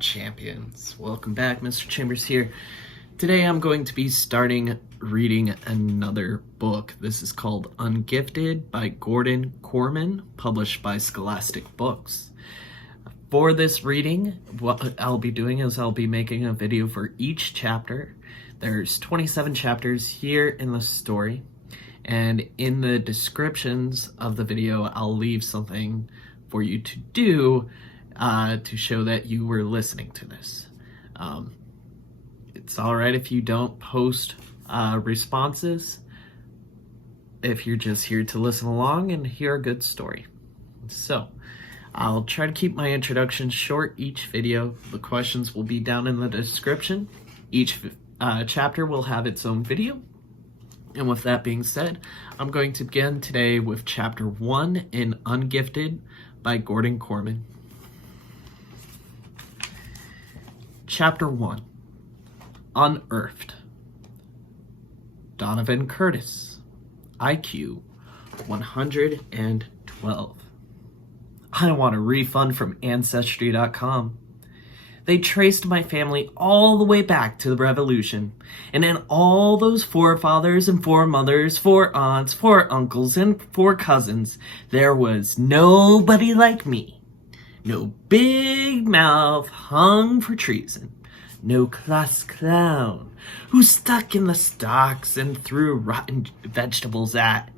Champions. Welcome back, Mr. Chambers here. Today I'm going to be starting reading another book. This is called Ungifted by Gordon Korman, published by Scholastic Books. For this reading, what I'll be doing is I'll be making a video for each chapter. There's 27 chapters here in the story, and in the descriptions of the video, I'll leave something for you to do to show that you were listening to this. It's alright if you don't post responses, if you're just here to listen along and hear a good story. So, I'll try to keep my introduction short each video. The questions will be down in the description. Each chapter will have its own video. And with that being said, I'm going to begin today with Chapter 1 in Ungifted by Gordon Korman. Chapter 1, Unearthed. Donovan Curtis, IQ 112. I want a refund from Ancestry.com. They traced my family all the way back to the Revolution, and in all those forefathers and foremothers, 4 aunts, 4 uncles, and 4 cousins, there was nobody like me. No big mouth hung for treason. No class clown who stuck in the stocks and threw rotten vegetables at.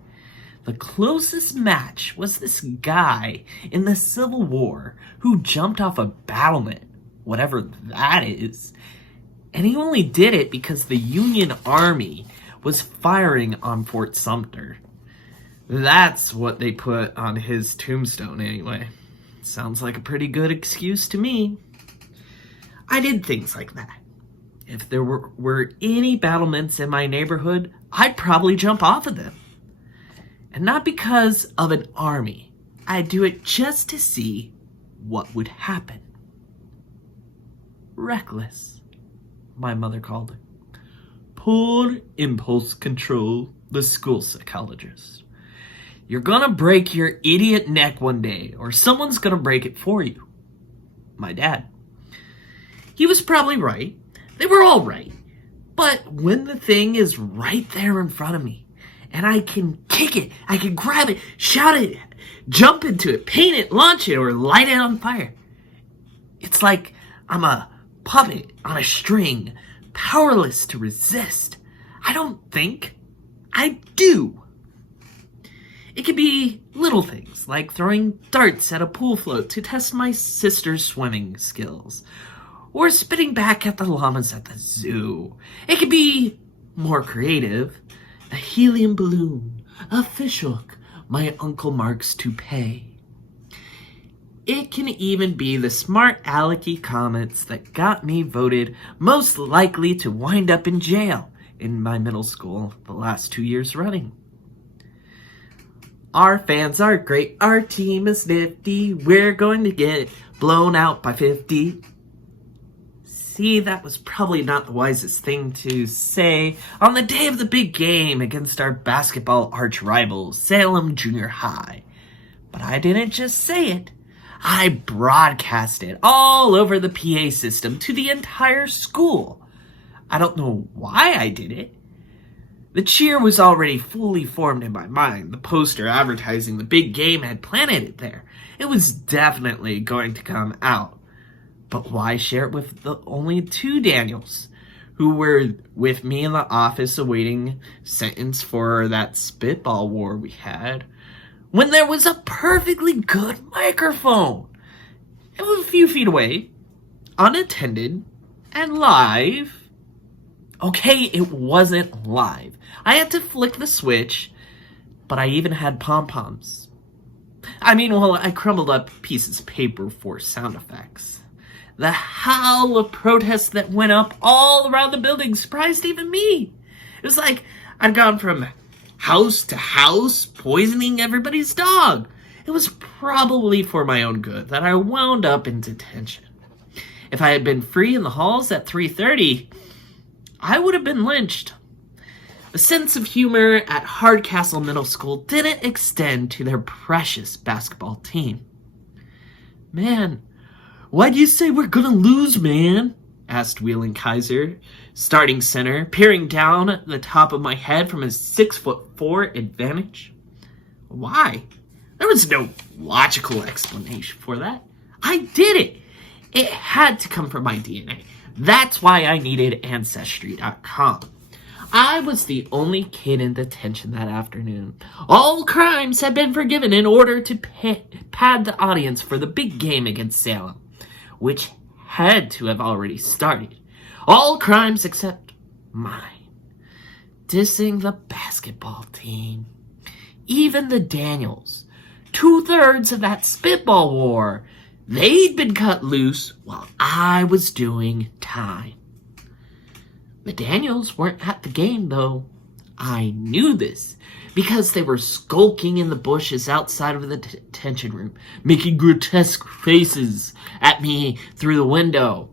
The closest match was this guy in the Civil War who jumped off a battlement, whatever that is. And he only did it because the Union Army was firing on Fort Sumter. That's what they put on his tombstone anyway. Sounds like a pretty good excuse to me. I did things like that. If there were any battlements in my neighborhood, I'd probably jump off of them. And not because of an army. I'd do it just to see what would happen. Reckless, my mother called it. Poor impulse control, the school psychologist. You're gonna break your idiot neck one day, or someone's gonna break it for you. My dad. He was probably right. They were all right. But when the thing is right there in front of me, and I can kick it, I can grab it, shout it, jump into it, paint it, launch it, or light it on fire, it's like I'm a puppet on a string, powerless to resist. I don't think. I do. It could be little things, like throwing darts at a pool float to test my sister's swimming skills, or spitting back at the llamas at the zoo. It could be more creative, a helium balloon, a fishhook, my Uncle Mark's toupee. It can even be the smart alecky comments that got me voted most likely to wind up in jail in my middle school the last 2 years running. Our fans are great, our team is nifty, we're going to get blown out by 50. See, that was probably not the wisest thing to say on the day of the big game against our basketball arch rival, Salem Junior High. But I didn't just say it. I broadcast it all over the PA system to the entire school. I don't know why I did it. The cheer was already fully formed in my mind. The poster advertising the big game had planted it there. It was definitely going to come out. But why share it with the only 2 Daniels who were with me in the office awaiting sentence for that spitball war we had, when there was a perfectly good microphone? It was a few feet away, unattended, and live. Okay, it wasn't live. I had to flick the switch, but I even had pom-poms. I crumbled up pieces of paper for sound effects. The howl of protest that went up all around the building surprised even me. It was like I'd gone from house to house, poisoning everybody's dog. It was probably for my own good that I wound up in detention. If I had been free in the halls at 3:30, I would have been lynched. The sense of humor at Hardcastle Middle School didn't extend to their precious basketball team. Man, Why'd you say we're gonna lose, man? Asked Wheeling Kaiser, starting center, peering down at the top of my head from his 6'4" advantage. Why? There was no logical explanation for that. I did it. It had to come from my DNA. That's why I needed Ancestry.com. I was the only kid in detention that afternoon. All crimes had been forgiven in order to pad the audience for the big game against Salem, which had to have already started. All crimes except mine. Dissing the basketball team. Even the Daniels. 2/3 of that spitball war. They'd been cut loose while I was doing time. The Daniels weren't at the game, though. I knew this because they were skulking in the bushes outside of the detention room, making grotesque faces at me through the window.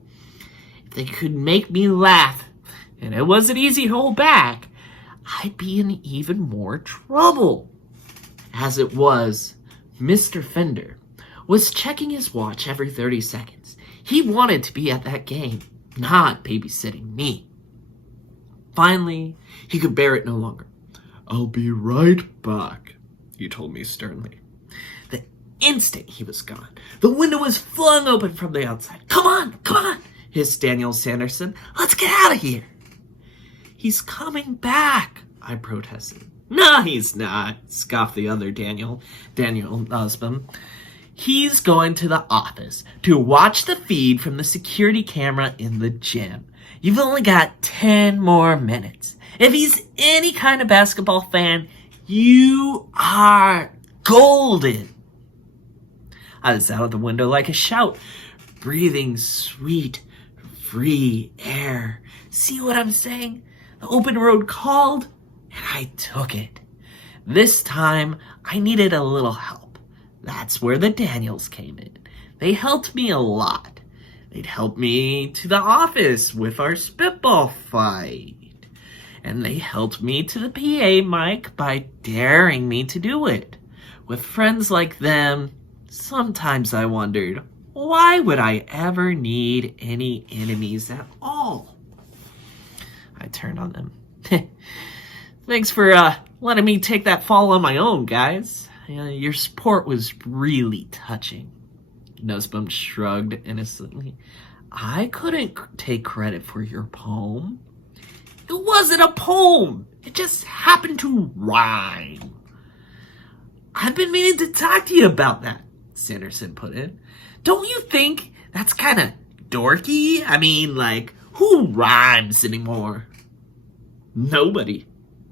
If they could make me laugh, and it wasn't easy to hold back, I'd be in even more trouble. As it was, Mr. Fender was checking his watch every 30 seconds. He wanted to be at that game, not babysitting me. Finally, he could bear it no longer. "I'll be right back," he told me sternly. The instant he was gone, the window was flung open from the outside. Come on, hissed Daniel Sanderson. "Let's get out of here." "He's coming back," I protested. "No, he's not," scoffed the other Daniel Osborne. "He's going to the office to watch the feed from the security camera in the gym. You've only got 10 more minutes. If he's any kind of basketball fan, you are golden." I was out of the window like a shout, breathing sweet, free air. See what I'm saying? The open road called, and I took it. This time, I needed a little help. That's where the Daniels came in. They helped me a lot. They'd help me to the office with our spitball fight. And they helped me to the PA mic by daring me to do it. With friends like them, sometimes I wondered, why would I ever need any enemies at all? I turned on them. "Thanks for letting me take that fall on my own, guys. Your support was really touching." Nussbaum shrugged innocently. "I couldn't take credit for your poem." "It wasn't a poem. It just happened to rhyme." "I've been meaning to talk to you about that," Sanderson put in. "Don't you think that's kind of dorky? I mean, like, who rhymes anymore?" "Nobody,"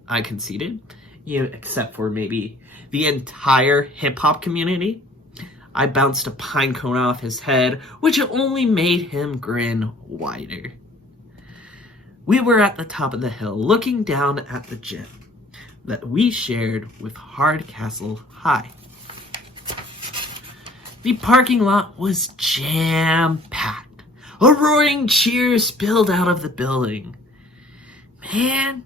I conceded. Except for maybe the entire hip-hop community. I bounced a pine cone off his head, which only made him grin wider. We were at the top of the hill, looking down at the gym that we shared with Hardcastle High. The parking lot was jam-packed. A roaring cheer spilled out of the building. "Man,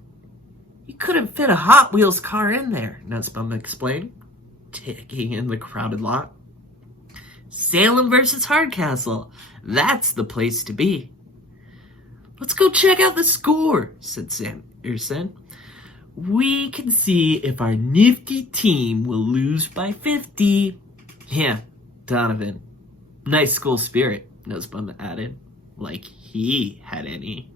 you couldn't fit a Hot Wheels car in there," Nussbaum explained, taking in the crowded lot. "Salem versus Hardcastle. That's the place to be." "Let's go check out the score," said Sanderson. "We can see if our nifty team will lose by 50. Yeah, Donovan. Nice school spirit," Nussbaum added, like he had any.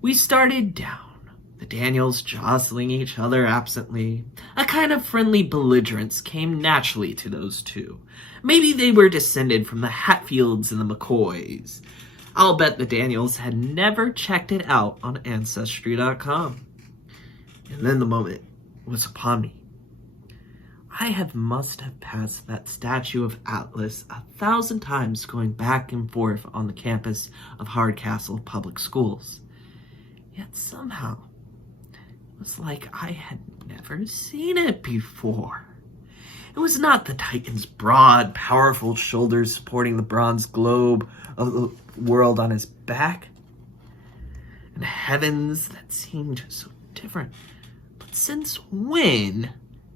We started down, the Daniels jostling each other absently. A kind of friendly belligerence came naturally to those two. Maybe they were descended from the Hatfields and the McCoys. I'll bet the Daniels had never checked it out on Ancestry.com. And then the moment was upon me. Must have passed that statue of Atlas 1,000 times going back and forth on the campus of Hardcastle Public Schools. Yet somehow, it was like I had never seen it before. It was not the Titan's broad, powerful shoulders supporting the bronze globe of the world on his back, and heavens that seemed so different. But since when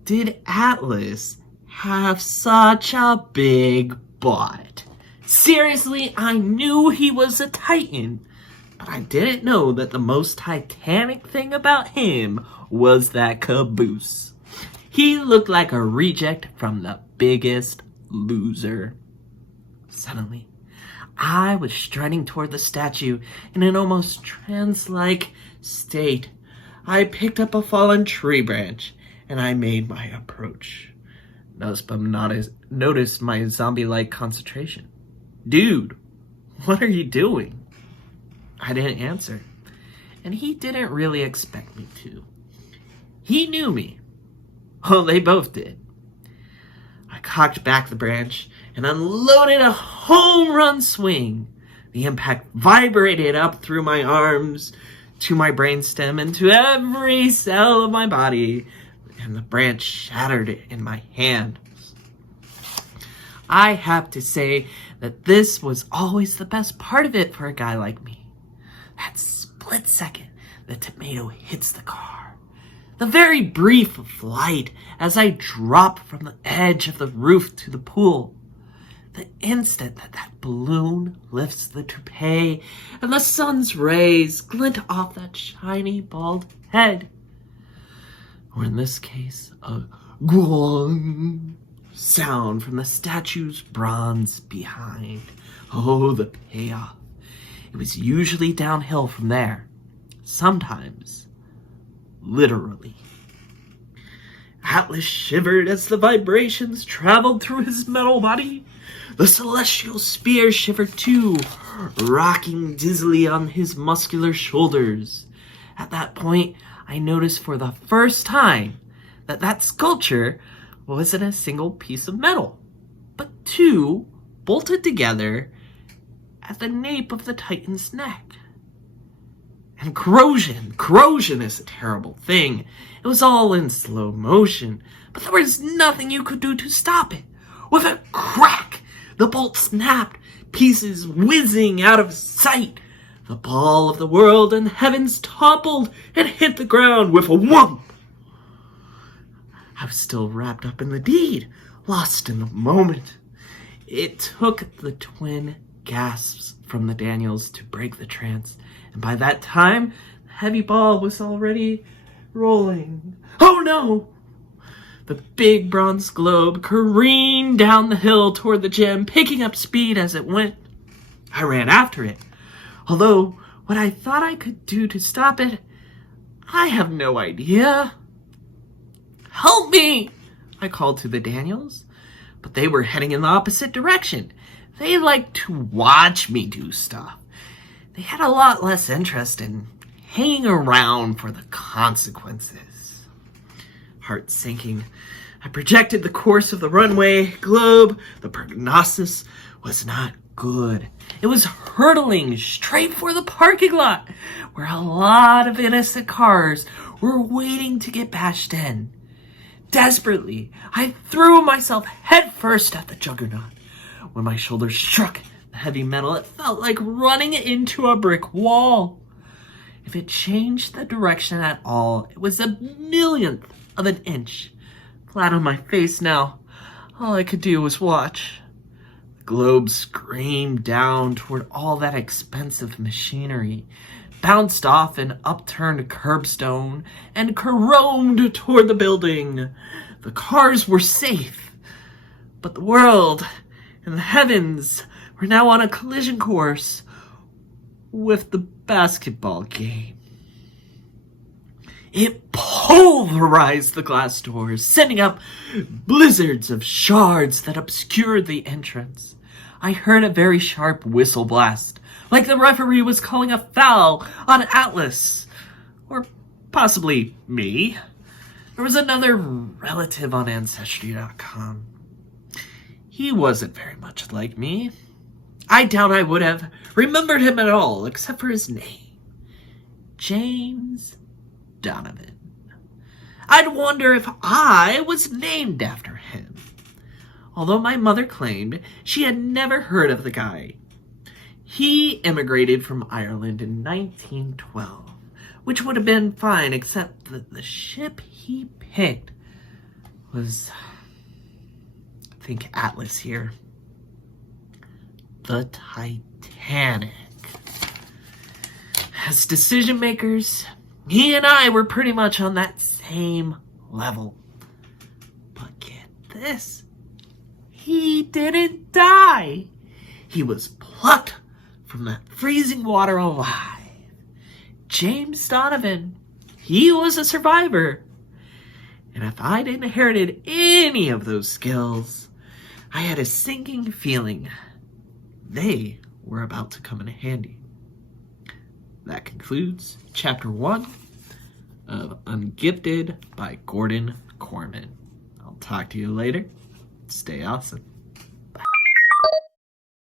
did Atlas have such a big butt? Seriously, I knew he was a Titan, but I didn't know that the most titanic thing about him was that caboose. He looked like a reject from The Biggest Loser. Suddenly, I was strutting toward the statue in an almost trance-like state. I picked up a fallen tree branch, and I made my approach. Noticed my zombie-like concentration. Dude, what are you doing? I didn't answer, and he didn't really expect me to. He knew me. Well, they both did. I cocked back the branch and unloaded a home run swing. The impact vibrated up through my arms, to my brainstem, and to every cell of my body, and the branch shattered in my hand. I have to say that this was always the best part of it for a guy like me. That split second the tomato hits the car. The very brief flight as I drop from the edge of the roof to the pool. The instant that balloon lifts the toupee and the sun's rays glint off that shiny bald head. Or in this case, a gong sound from the statue's bronze behind. Oh, the payoff. It was usually downhill from there. Sometimes, literally. Atlas shivered as the vibrations traveled through his metal body. The celestial spear shivered too, rocking dizzily on his muscular shoulders. At that point, I noticed for the first time that sculpture wasn't a single piece of metal, but two bolted together at the nape of the Titan's neck. And corrosion is a terrible thing. It was all in slow motion, but there was nothing you could do to stop it. With a crack, the bolt snapped, pieces whizzing out of sight. The ball of the world and heavens toppled and hit the ground with a whump. I was still wrapped up in the deed, lost in the moment. It took the twin gasps from the Daniels to break the trance, and by that time, the heavy ball was already rolling. Oh no! The big bronze globe careened down the hill toward the gym, picking up speed as it went. I ran after it, although what I thought I could do to stop it, I have no idea. Help me! I called to the Daniels, but they were heading in the opposite direction. They liked to watch me do stuff. They had a lot less interest in hanging around for the consequences. Heart sinking, I projected the course of the runway globe. The prognosis was not good. It was hurtling straight for the parking lot, where a lot of innocent cars were waiting to get bashed in. Desperately, I threw myself headfirst at the juggernaut. When my shoulders struck the heavy metal, it felt like running into a brick wall. If it changed the direction at all, it was a millionth of an inch. Flat on my face now, all I could do was watch. The globe screamed down toward all that expensive machinery, bounced off an upturned curbstone, and caromed toward the building. The cars were safe, but the world and the heavens were now on a collision course with the basketball game. It pulverized the glass doors, sending up blizzards of shards that obscured the entrance. I heard a very sharp whistle blast, like the referee was calling a foul on Atlas. Or possibly me. There was another relative on Ancestry.com. He wasn't very much like me. I doubt I would have remembered him at all, except for his name. James Donovan. I'd wonder if I was named after him. Although my mother claimed she had never heard of the guy. He immigrated from Ireland in 1912, which would have been fine, except that the ship he picked was, I think, Atlas here. the Titanic. As decision makers, he and I were pretty much on that same level. But get this, he didn't die. He was plucked from that freezing water alive. James Donovan, he was a survivor. And if I'd inherited any of those skills, I had a sinking feeling they were about to come in handy. That concludes Chapter 1 of Ungifted by Gordon Korman. I'll talk to you later. Stay awesome.